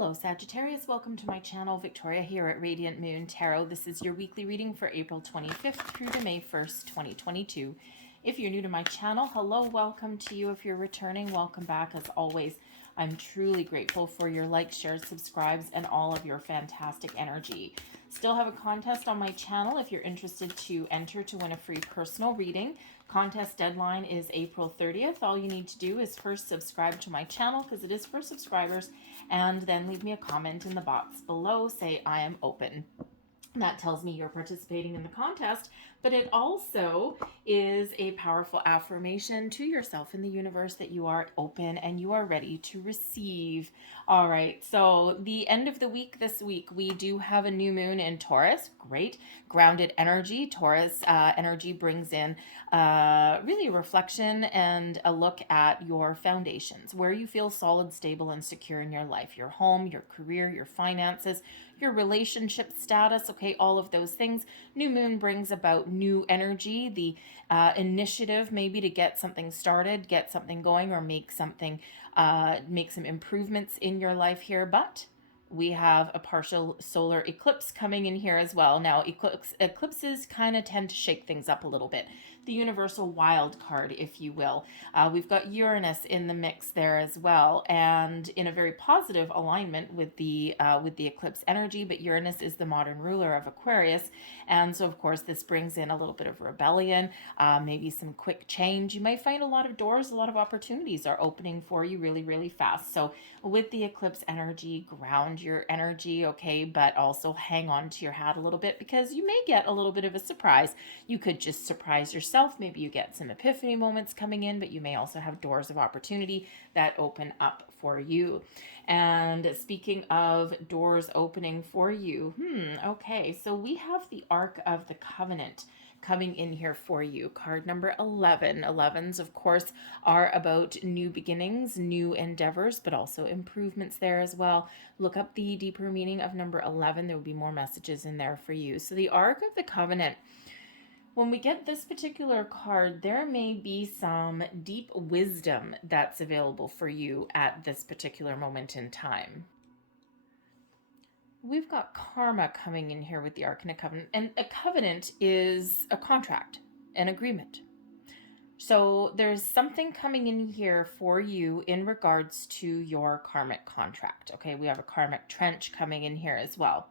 Hello Sagittarius, welcome to my channel. Victoria here at Radiant Moon Tarot. This is your weekly reading for April 25th through to May 1st, 2022. If you're new to my channel, hello, welcome to you. If you're returning, welcome back. As always, I'm truly grateful for your likes, shares, subscribes, and all of your fantastic energy. Still have a contest on my channel if you're interested to enter to win a free personal reading. Contest deadline is April 30th. All you need to do is first subscribe to my channel because it is for subscribers, and then leave me a comment in the box below. Say, I am open. That tells me you're participating in the contest, but it also is a powerful affirmation to yourself in the universe that you are open and you are ready to receive. All right, so the end of the week this week, we do have a new moon in Taurus. Great. Grounded energy. Taurus energy brings in really reflection and a look at your foundations, where you feel solid, stable, and secure in your life, your home, your career, your finances, your relationship status, okay, all of those things. New moon brings about new energy, the initiative maybe to get something started, get something going, or make some improvements in your life here. But we have a partial solar eclipse coming in here as well. Now, eclipses kind of tend to shake things up a little bit. The universal wild card, if you will. We've got Uranus in the mix there as well, and in a very positive alignment with the eclipse energy. But Uranus is the modern ruler of Aquarius, and so of course this brings in a little bit of rebellion, maybe some quick change. You might find a lot of doors, a lot of opportunities are opening for you really, really fast. So with the eclipse energy, ground your energy, okay, but also hang on to your hat a little bit, because you may get a little bit of a surprise. You could just surprise yourself. Maybe you get some epiphany moments coming in, but you may also have doors of opportunity that open up for you. And speaking of doors opening for you, okay, so we have the Ark of the Covenant coming in here for you. Card number 11. 11s, of course, are about new beginnings, new endeavors, but also improvements there as well. Look up the deeper meaning of number 11. There will be more messages in there for you. So the Ark of the Covenant, when we get this particular card, there may be some deep wisdom that's available for you at this particular moment in time. We've got karma coming in here with the Ark and a Covenant. And a covenant is a contract, an agreement. So there's something coming in here for you in regards to your karmic contract. Okay, we have a karmic trench coming in here as well.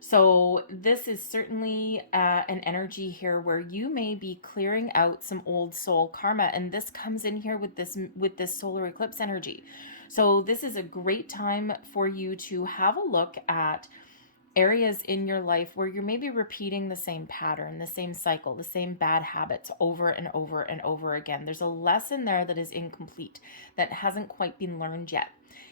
So this is certainly an energy here where you may be clearing out some old soul karma, and this comes in here with this solar eclipse energy. So this is a great time for you to have a look at areas in your life where you're maybe repeating the same pattern, the same cycle, the same bad habits over and over and over again. There's a lesson there that is incomplete, that hasn't quite been learned yet.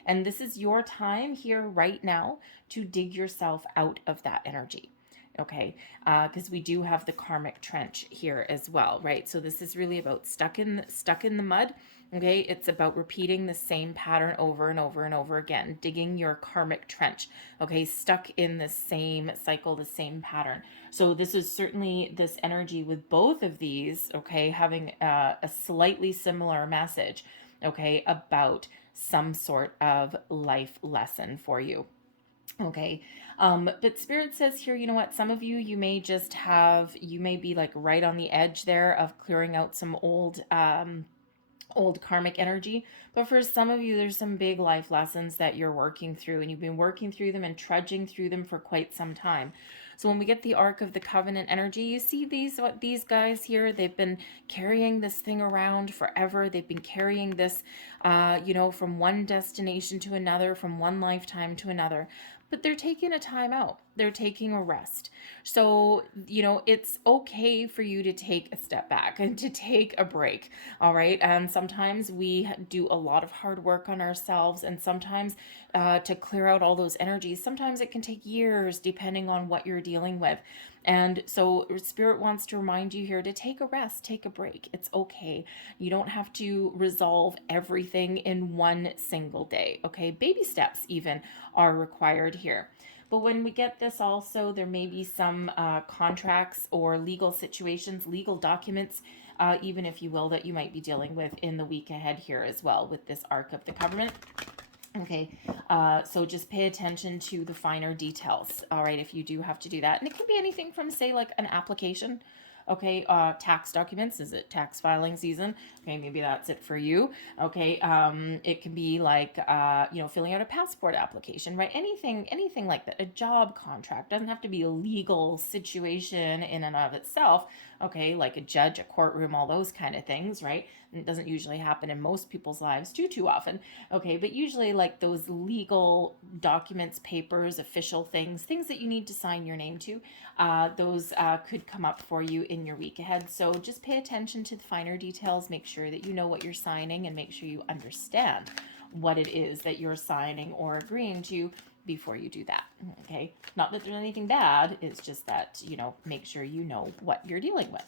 And this is your time here right now to dig yourself out of that energy. Okay, because we do have the karmic trench here as well, right? So this is really about stuck in the mud. Okay, it's about repeating the same pattern over and over and over again, digging your karmic trench. Okay, stuck in the same cycle, the same pattern. So this is certainly this energy with both of these, okay, having a slightly similar message, okay, about some sort of life lesson for you. Okay, but Spirit says here, you know what, some of you, you may be like right on the edge there of clearing out some old karmic energy. But for some of you, there's some big life lessons that you're working through, and you've been working through them and trudging through them for quite some time. So when we get the Ark of the Covenant energy, you see these guys here, they've been carrying this thing around forever. They've been carrying this, from one destination to another, from one lifetime to another. But they're taking a time out. They're taking a rest. So, it's okay for you to take a step back and to take a break. All right. And sometimes we do a lot of hard work on ourselves, and sometimes to clear out all those energies, sometimes it can take years depending on what you're dealing with. And so Spirit wants to remind you here to take a rest, take a break. It's okay. You don't have to resolve everything in one single day. Okay. Baby steps even are required here. But when we get this also, there may be some contracts or legal situations, legal documents, even if you will, that you might be dealing with in the week ahead here as well with this Ark of the Covenant. Okay, so just pay attention to the finer details, all right, if you do have to do that. And it can be anything from, say, like an application, okay, tax documents. Is it tax filing season? Okay, maybe that's it for you. Okay, it can be like, filling out a passport application, right? Anything like that. A job contract doesn't have to be a legal situation in and of itself, okay, like a judge, a courtroom, all those kind of things, right? And it doesn't usually happen in most people's lives too often. Okay, but usually like those legal documents, papers, official things that you need to sign your name to, those could come up for you in your week ahead. So just pay attention to the finer details. Make sure that you know what you're signing and make sure you understand what it is that you're signing or agreeing to before you do that. Okay, not that there's anything bad, it's just that, make sure you know what you're dealing with.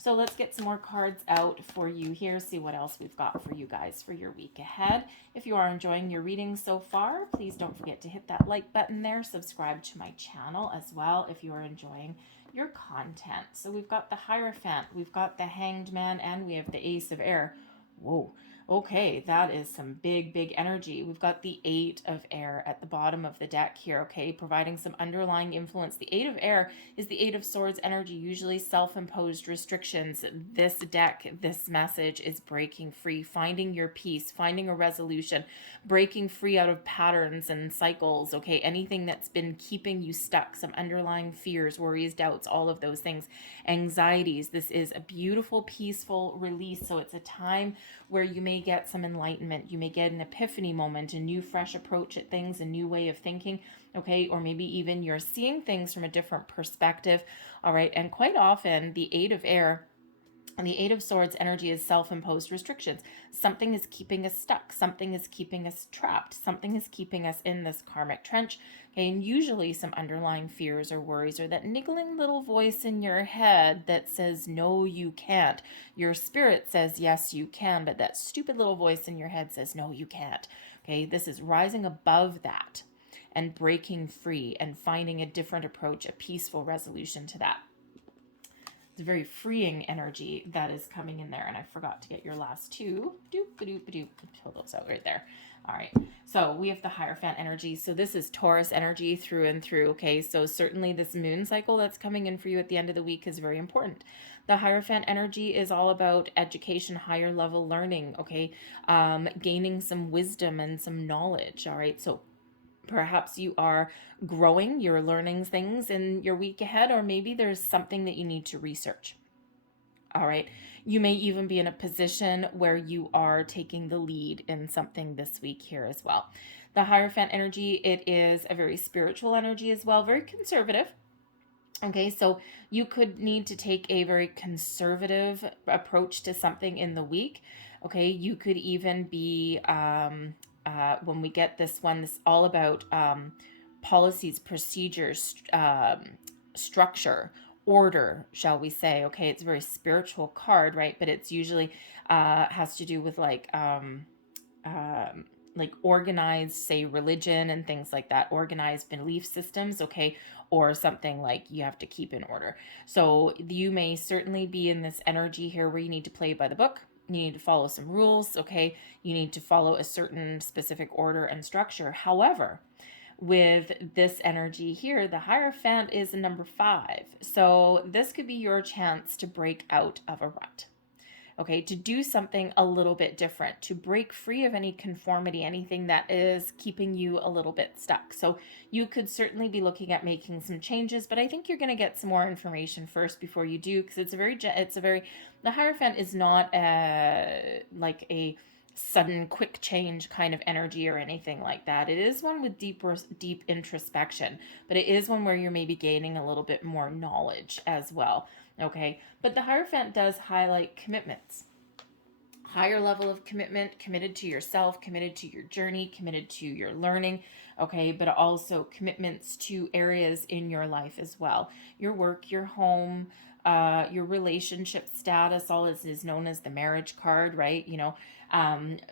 So let's get some more cards out for you here, see what else we've got for you guys for your week ahead. If you are enjoying your reading so far, please don't forget to hit that like button there. Subscribe to my channel as well if you are enjoying your content. So we've got the Hierophant, we've got the Hanged Man, and we have the Ace of Air. Whoa. Okay, that is some big energy. We've got the Eight of Air at the bottom of the deck here, okay, providing some underlying influence. The Eight of Air is the Eight of Swords energy, usually self-imposed restrictions. This deck, this message is breaking free, finding your peace, finding a resolution, breaking free out of patterns and cycles, okay, anything that's been keeping you stuck, some underlying fears, worries, doubts, all of those things, anxieties. This is a beautiful, peaceful release. So it's a time where you may get some enlightenment, you may get an epiphany moment, a new fresh approach at things, a new way of thinking, okay, or maybe even you're seeing things from a different perspective, all right. And quite often the Eight of Air and the Eight of Swords energy is self-imposed restrictions. Something is keeping us stuck. Something is keeping us trapped. Something is keeping us in this karmic trench. Okay, and usually some underlying fears or worries or that niggling little voice in your head that says, no, you can't. Your spirit says, yes, you can, but that stupid little voice in your head says, no, you can't. Okay, this is rising above that and breaking free and finding a different approach, a peaceful resolution to that. It's a very freeing energy that is coming in there. And I forgot to get your last two. Doop-a-doop-a-doop. Pull those out right there. All right. So we have the Hierophant energy. So this is Taurus energy through and through. Okay. So certainly this moon cycle that's coming in for you at the end of the week is very important. The Hierophant energy is all about education, higher level learning. Okay. Gaining some wisdom and some knowledge. All right. So perhaps you are growing, you're learning things in your week ahead, or maybe there's something that you need to research. All right. You may even be in a position where you are taking the lead in something this week here as well. The Hierophant energy, it is a very spiritual energy as well, very conservative. Okay, so you could need to take a very conservative approach to something in the week. Okay, you could even be, when we get this one, this is all about policies, procedures, structure, order, shall we say. Okay, it's a very spiritual card, right? But it's usually has to do with like organized, say, religion and things like that, organized belief systems, okay, or something like you have to keep in order. So you may certainly be in this energy here where you need to play by the book. You need to follow some rules, okay? You need to follow a certain specific order and structure. However, with this energy here, the Hierophant is a number 5. So this could be your chance to break out of a rut. Okay, to do something a little bit different, to break free of any conformity, anything that is keeping you a little bit stuck. So you could certainly be looking at making some changes, but I think you're going to get some more information first before you do, because the Hierophant is not like a sudden quick change kind of energy or anything like that. It is one with deep introspection, but it is one where you're maybe gaining a little bit more knowledge as well. Okay, but the Hierophant does highlight commitments. Higher level of commitment, committed to yourself, committed to your journey, committed to your learning, okay, but also commitments to areas in your life as well. Your work, your home, your relationship status, all is known as the marriage card, right?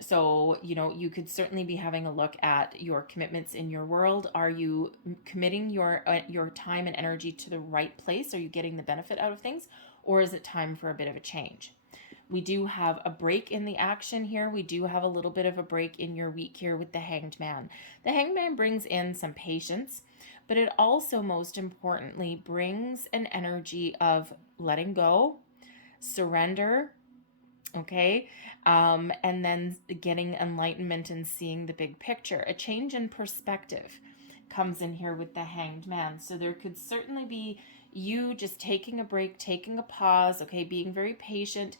So, you could certainly be having a look at your commitments in your world. Are you committing your time and energy to the right place? Are you getting the benefit out of things? Or is it time for a bit of a change? We do have a break in the action here. We do have a little bit of a break in your week here with the Hanged Man. The Hanged Man brings in some patience, but it also, most importantly, brings an energy of letting go, surrender, okay, and then getting enlightenment and seeing the big picture. A change in perspective comes in here with the Hanged Man. So there could certainly be you just taking a break, taking a pause, okay, being very patient,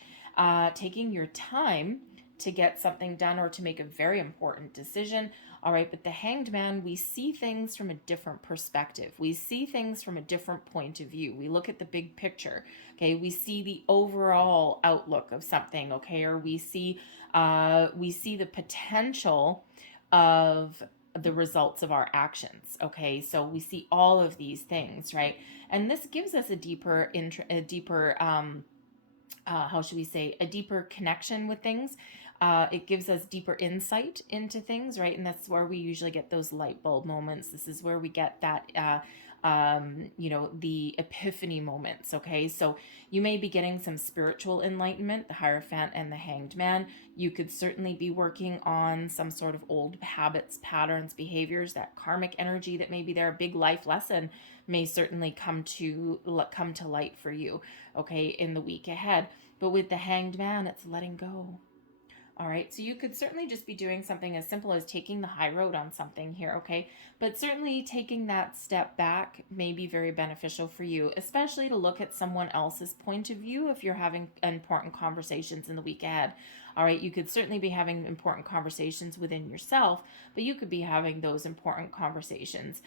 taking your time to get something done or to make a very important decision. All right, but the Hanged Man, we see things from a different perspective. We see things from a different point of view. We look at the big picture. Okay, we see the overall outlook of something. Okay, or we see the potential of the results of our actions. Okay, so we see all of these things, right? And this gives us a deeper how should we say, a deeper connection with things. It gives us deeper insight into things, right? And that's where we usually get those light bulb moments. This is where we get that, the epiphany moments. Okay, so you may be getting some spiritual enlightenment, the Hierophant and the Hanged Man. You could certainly be working on some sort of old habits, patterns, behaviors, that karmic energy that may be there. A big life lesson may certainly come to light for you, okay, in the week ahead. But with the Hanged Man, it's letting go. All right, so you could certainly just be doing something as simple as taking the high road on something here, okay? But certainly taking that step back may be very beneficial for you, especially to look at someone else's point of view if you're having important conversations in the week ahead. All right, you could certainly be having important conversations within yourself, but you could be having those important conversations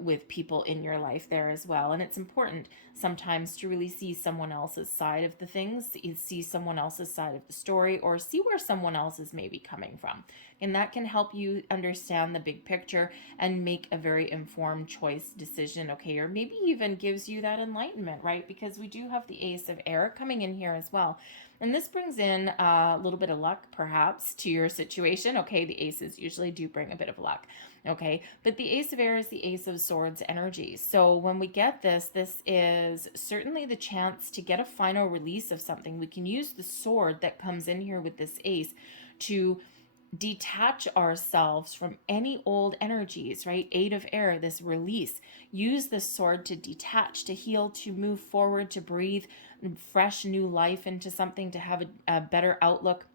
with people in your life there as well. And it's important sometimes to really see someone else's side of the things, see someone else's side of the story, or see where someone else is maybe coming from. And that can help you understand the big picture and make a very informed choice decision, okay? Or maybe even gives you that enlightenment, right? Because we do have the Ace of Air coming in here as well. And this brings in a little bit of luck, perhaps, to your situation. Okay, the aces usually do bring a bit of luck. Okay, but the Ace of Air is the Ace of Swords energy. So when we get this is certainly the chance to get a final release of something. We can use the sword that comes in here with this ace to detach ourselves from any old energies, right? Eight of Air, this release. Use the sword to detach, to heal, to move forward, to breathe fresh new life into something, to have a better outlook.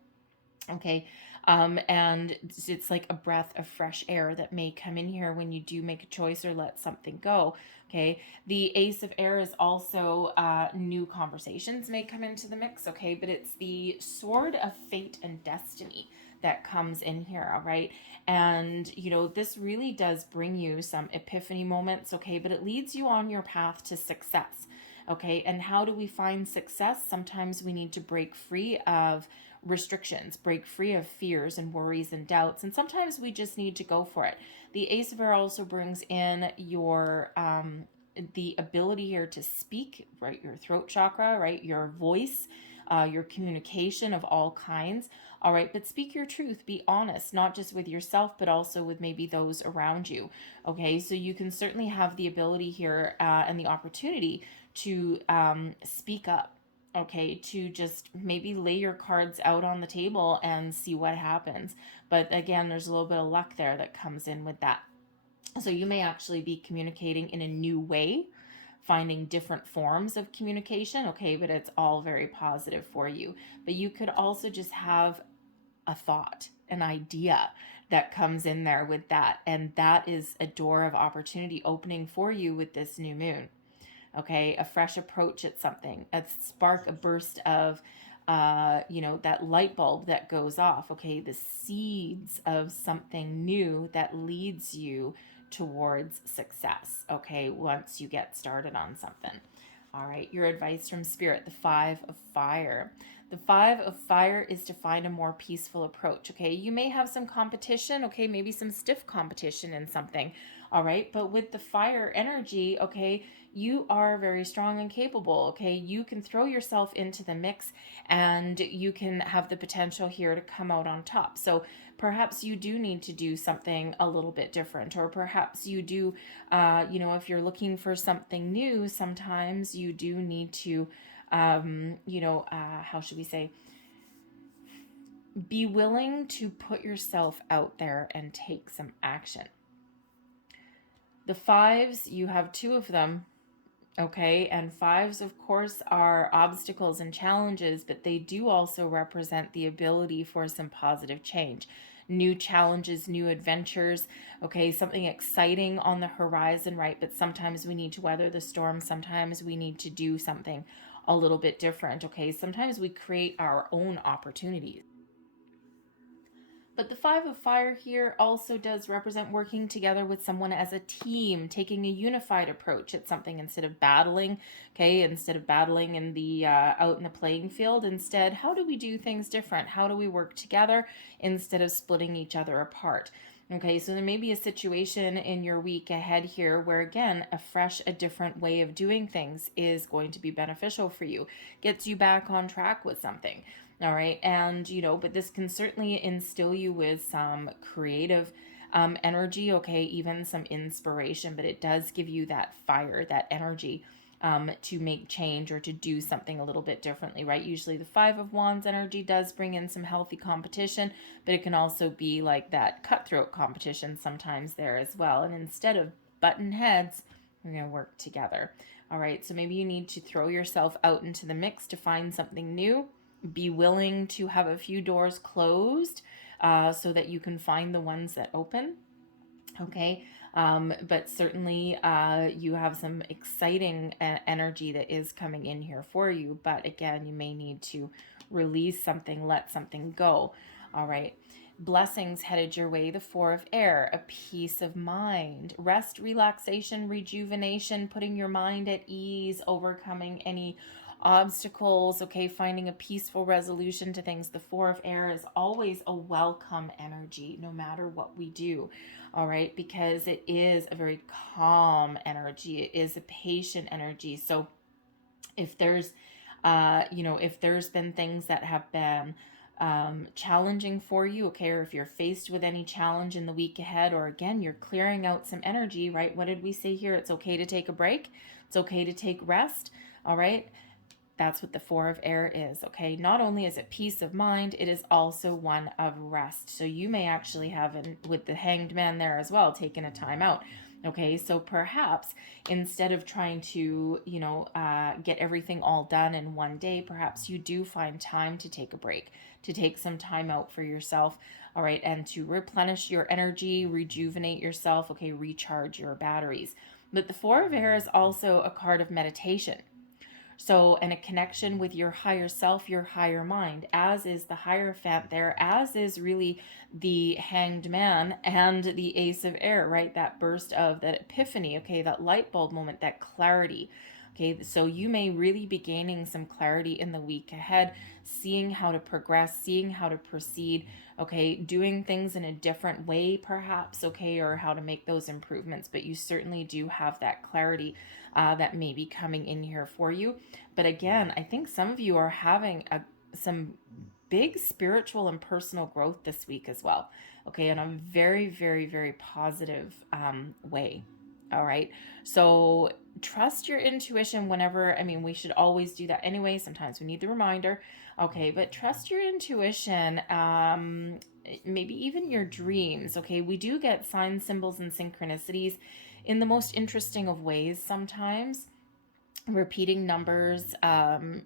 Okay. And it's like a breath of fresh air that may come in here when you do make a choice or let something go. Okay. The Ace of Air is also new conversations may come into the mix. Okay. But it's the sword of fate and destiny that comes in here. All right. And, this really does bring you some epiphany moments. Okay. But it leads you on your path to success. Okay. And how do we find success? Sometimes we need to break free of restrictions, break free of fears and worries and doubts, and sometimes we just need to go for it. The Ace of Air also brings in your the ability here to speak, right? Your throat chakra, right? Your voice, your communication of all kinds. All right, but speak your truth, be honest, not just with yourself, but also with maybe those around you. Okay, so you can certainly have the ability here and the opportunity to speak up, okay, to just maybe lay your cards out on the table and see what happens. But again, there's a little bit of luck there that comes in with that. So you may actually be communicating in a new way, finding different forms of communication, okay, but it's all very positive for you. But you could also just have a thought, an idea that comes in there with that, and that is a door of opportunity opening for you with this new moon. Okay, a fresh approach at something, a spark, a burst of that light bulb that goes off. Okay, the seeds of something new that leads you towards success. Okay, once you get started on something. All right, your advice from Spirit, the Five of Fire. The Five of Fire is to find a more peaceful approach. Okay, you may have some competition, okay, maybe some stiff competition in something. All right, but with the fire energy, okay, you are very strong and capable. Okay, you can throw yourself into the mix and you can have the potential here to come out on top. So perhaps you do need to do something a little bit different, or perhaps you do, if you're looking for something new, sometimes you do need to how should we say, be willing to put yourself out there and take some action. The fives, you have two of them. Okay, and fives, of course, are obstacles and challenges, but they do also represent the ability for some positive change. New challenges, new adventures, okay, something exciting on the horizon, right? But sometimes we need to weather the storm. Sometimes we need to do something a little bit different, okay? Sometimes we create our own opportunities. But the Five of Fire here also does represent working together with someone as a team, taking a unified approach at something instead of battling, okay? Instead of battling in the out in the playing field, instead, how do we do things different? How do we work together instead of splitting each other apart? Okay, so there may be a situation in your week ahead here where, again, a different way of doing things is going to be beneficial for you, gets you back on track with something. All right. And, but this can certainly instill you with some creative energy, okay, even some inspiration, but it does give you that fire, that energy to make change or to do something a little bit differently, right? Usually the Five of Wands energy does bring in some healthy competition, but it can also be like that cutthroat competition sometimes there as well. And instead of button heads, we're going to work together. All right. So maybe you need to throw yourself out into the mix to find something new. Be willing to have a few doors closed so that you can find the ones that open. Okay. But certainly you have some exciting energy that is coming in here for you. But again, you may need to release something, let something go. All right. Blessings headed your way. The Four of Air, a peace of mind, rest, relaxation, rejuvenation, putting your mind at ease, overcoming any obstacles, okay, finding a peaceful resolution to things. The Four of Air is always a welcome energy, no matter what we do, all right, because it is a very calm energy. It is a patient energy. So if there's, if there's been things that have been challenging for you, okay, or if you're faced with any challenge in the week ahead, or again, you're clearing out some energy, right? What did we say here? It's okay to take a break. It's okay to take rest. All right. That's what the Four of Air is, okay? Not only is it peace of mind, it is also one of rest. So you may actually have, with the Hanged Man there as well, taken a time out. Okay, so perhaps instead of trying to, get everything all done in one day, perhaps you do find time to take a break, to take some time out for yourself, all right, and to replenish your energy, rejuvenate yourself, okay, recharge your batteries. But the Four of Air is also a card of meditation. So, and a connection with your higher self, your higher mind, as is the Hierophant there, as is really the Hanged Man and the Ace of Air, right? That burst of that epiphany, okay, that light bulb moment, that clarity. Okay, so you may really be gaining some clarity in the week ahead, seeing how to progress, seeing how to proceed, okay, doing things in a different way, perhaps, okay, or how to make those improvements. But you certainly do have that clarity that may be coming in here for you. But again, I think some of you are having some big spiritual and personal growth this week as well. Okay, in a very, very, very positive way. All right. So trust your intuition whenever, I mean, we should always do that anyway. Sometimes we need the reminder. Okay, but trust your intuition. Maybe even your dreams. Okay, we do get signs, symbols, and synchronicities in the most interesting of ways sometimes. Repeating numbers,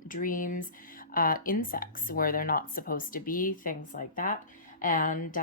dreams, insects where they're not supposed to be, things like that. And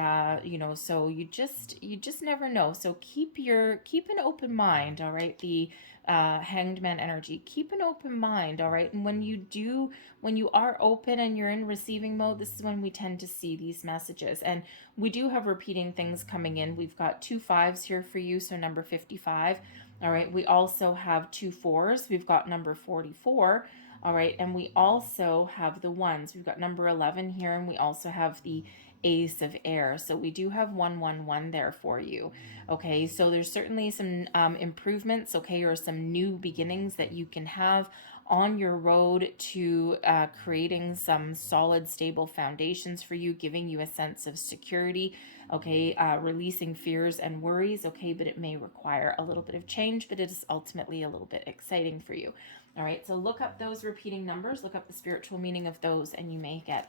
so you just never know. So keep an open mind, all right? The Hanged Man energy, keep an open mind, all right? And when you are open and you're in receiving mode, this is when we tend to see these messages. And we do have repeating things coming in. We've got 2 5s here for you, so number 55. All right, we also have 2 4s. We've got number 44. All right, and we also have the ones. We've got number 11 here, and we also have the Ace of Air. So we do have 111 there for you. Okay, so there's certainly some improvements, okay, or some new beginnings that you can have on your road to creating some solid, stable foundations for you, giving you a sense of security, okay, releasing fears and worries, okay, but it may require a little bit of change, but it is ultimately a little bit exciting for you. All right, so look up those repeating numbers, look up the spiritual meaning of those, and you may get,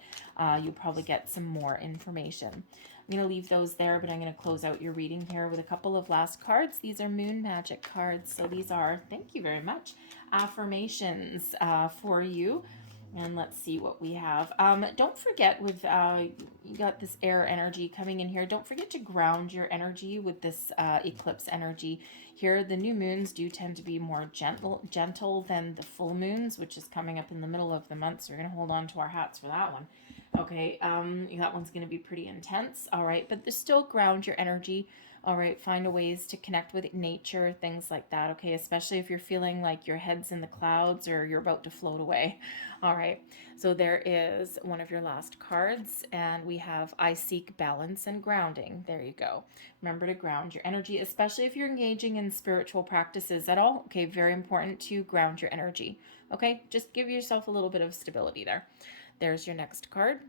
you'll probably get some more information. I'm going to leave those there, but I'm going to close out your reading here with a couple of last cards. These are moon magic cards. So these are, thank you very much, affirmations for you. And let's see what we have. Don't forget with, you got this air energy coming in here. Don't forget to ground your energy with this eclipse energy here. The new moons do tend to be more gentle than the full moons, which is coming up in the middle of the month. So we're going to hold on to our hats for that one. Okay, that one's going to be pretty intense. All right, but still ground your energy. All right, find a ways to connect with nature, things like that. Okay, especially if you're feeling like your head's in the clouds or you're about to float away. All right, so there is one of your last cards, and we have I seek balance and grounding. There you go. Remember to ground your energy, especially if you're engaging in spiritual practices at all. Okay, very important to ground your energy. Okay, just give yourself a little bit of stability there. There's your next card.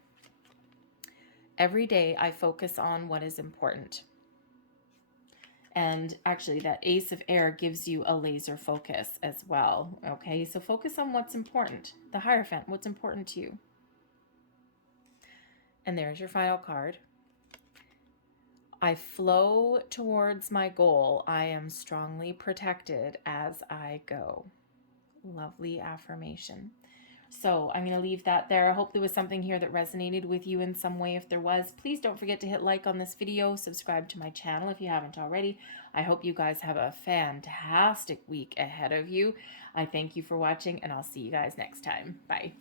Every day I focus on what is important. And actually, that Ace of Air gives you a laser focus as well. Okay, so focus on what's important. The Hierophant, what's important to you. And there's your final card. I flow towards my goal. I am strongly protected as I go. Lovely affirmation. So I'm going to leave that there. I hope there was something here that resonated with you in some way. If there was, please don't forget to hit like on this video, subscribe to my channel if you haven't already. I hope you guys have a fantastic week ahead of you. I thank you for watching, and I'll see you guys next time. Bye.